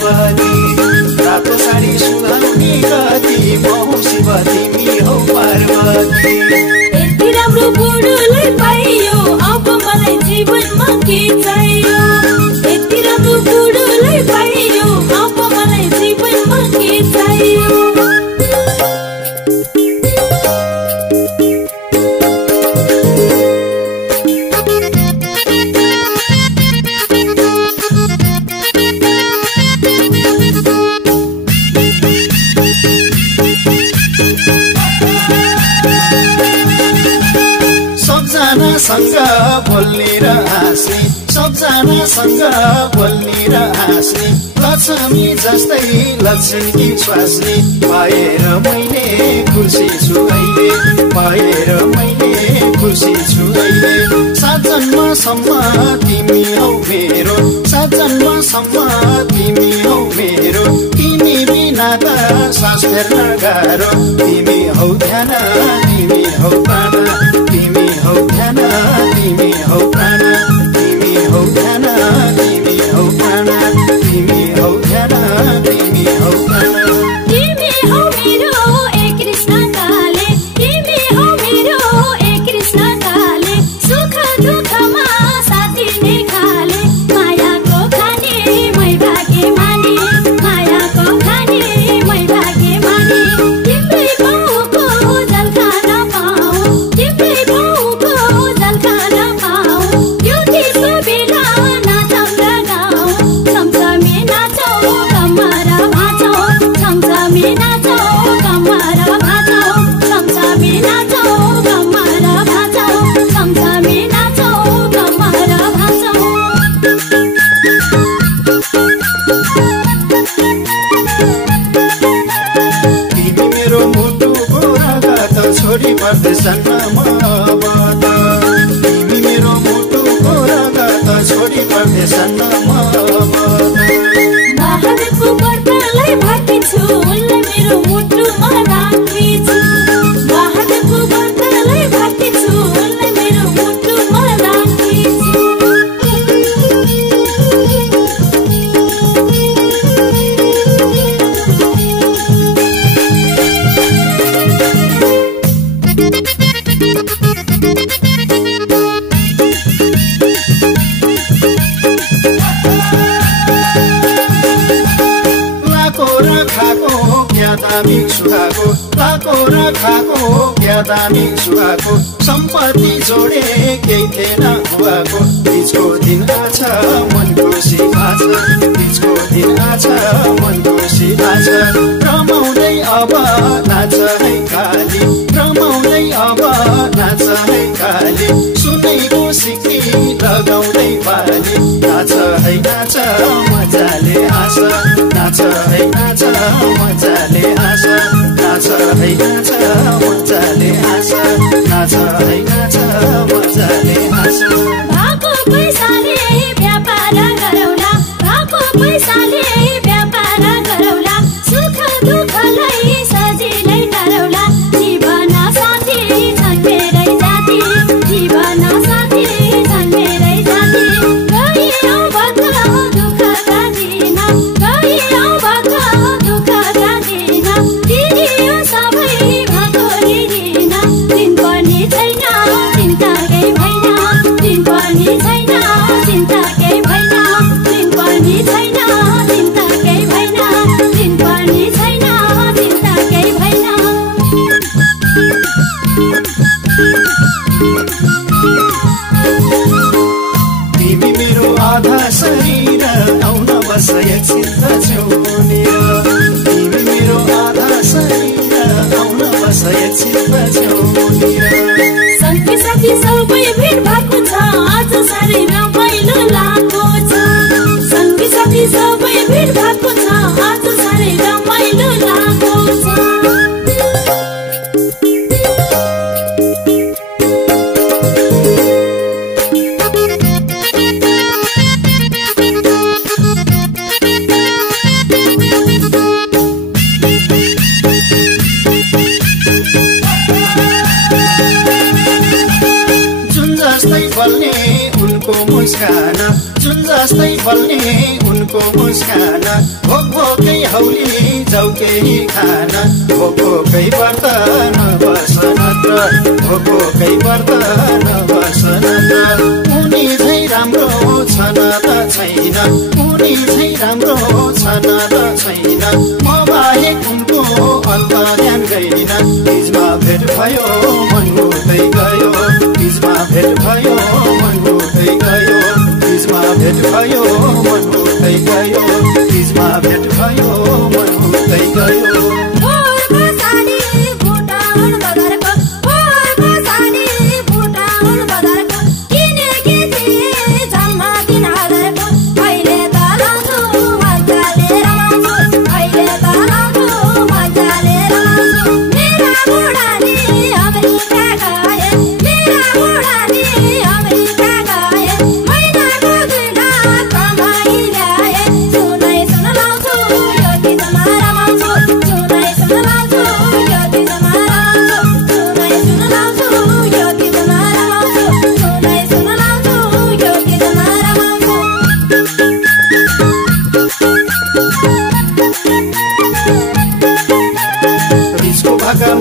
पार्वती रातो साडी सुहाउने गति महु शिव तिमी हौ पार्वती यति राम्रो बुढोलाई पाइयो अब मलाई जीवनमा के चाहियो यति राम्रो बुढोलाई पाइयो अब मलाई जीवनमा के चाहियो सँग बोल्ने र हाँस्ने सबजनासँग बोल्ने र हाँस्ने लक्ष्मी जस्तै लक्ष्मी स्वास्नी भएर मैले खुसी छु अहिले भएर मैले खुसी छु अहिले 7 जन्मसम्म तिमी हौ मेरो 7 जन्मसम्म तिमी हौ मेरो तिमी बिना त सास फेर्न गाह्रो तिमी हौ ध्यान तिमी हौ प्राण तिमी हौ ध्यान तिमी हौ प्राण तिमी हौ ध्यान तिमी हौ प्राण तिमी हौ ध्यान तिमी हौ प्राण तिमी हौ मेरो ए कृष्ण काले तिमी हौ मेरो ए कृष्ण काले सुख दुःखमा साथी नै खाले मायाको खाने मै भाग्य माने मायाको खाने मै भाग्य माने तिम्रै बाउको जल खान पाऊ तिम्रै बाउको जल खान पाऊ यो त्यसको बेला नाचौँ र गाउँ सँगसँगै नाचौँ कमरा भाँचौँ सँगसँगै नाचौँ कमरा भाँचौँ सँगसँगै नाचौँ कमरा भाँचौँ सँगसँगै नाचौँ कमरा भाँचौँ तिमी मेरो मुटुको रगत छोडी पर्दैछन् मबाट तिमी मेरो मुटुको रगत छोडी पर्दैछन् मबाट महादेवको व्रतलाई भाकिछु उनलाई मेरो मुटुमा राखिछु महादेवको व्रतलाई भाकिछु उनलाई मेरो मुटुमा राखिछु दामी सुहाको लाको र खाको क्या दामी सुहाको सम्पत्ति जोडे केही थिएन हुवाको बीचको दिन आछ मन खुसी आछ बीचको दिन आछ मन खुसी आछ रमाउँदै अब नाच है काली रमाउँदै अब नाच है काली सुनैको सिक्की लगाउँदै पाली नाच है नाच मजाले आछ नाच है नाच मजाले आछ नाच है नाच मजाले आछ नाच है नाच मजाले आछ भाको पैसाले व्यापार गरौला भाको पैसाले व्यापार गरौला सुख दुःखलाई सजिलै टरौला जीवन साथी छन् मेरै जाति जीवन साथी छन् मेरै जाति गइरौ भक्ल दुःखका दिन गइरौ भक्ल दुःखका दिन दिदियो सबै भाकोरी दिन दिन पनि छैन चिन्ताकै भएन दिन पनि छैन चिन्ताकै भएन दिन पनि छैन चिन्ताकै भएन दिन पनि छैन चिन्ताकै भएन तिमी मेरो आधा शरीर आउन बस एकछिन छेउनिर तिमी मेरो आधा शरीर आउन बस एकछिन छेउनिर सङ्गी साथी सबै भिड भएको छ आज साह्रै रमाइलो लागेको छ सङ्गी साथी सबै भिड भएको छ आज साह्रै रमाइलो लागेको छ जुन जस्तै फल्ने उनको मुस्कान जुन जस्तै बल्ने उनको मुस्कान भोकै हौली जाउकै खान भोकै व्रत नबसन भोकै व्रत नबसन उनी झै राम्रो छन त छैन उनी झै राम्रो छन त छैन म बाहेक उनको अन्त ध्यान गइन बीचमा भेट भयो मन हुँदै गयो बीचमा भेट भयो मन हुँदै गयो बीचमा भेट भयो मन हुँदै गयो बीचमा भेट भयो मन हुँदै गयो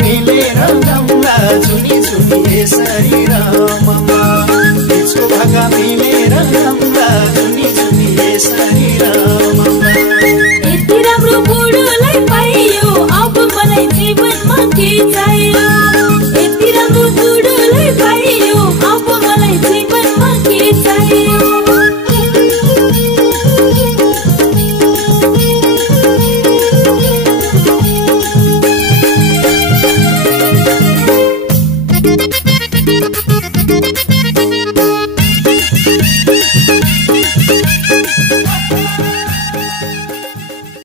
मिलेर जाउँला जुनी जुनी यसरी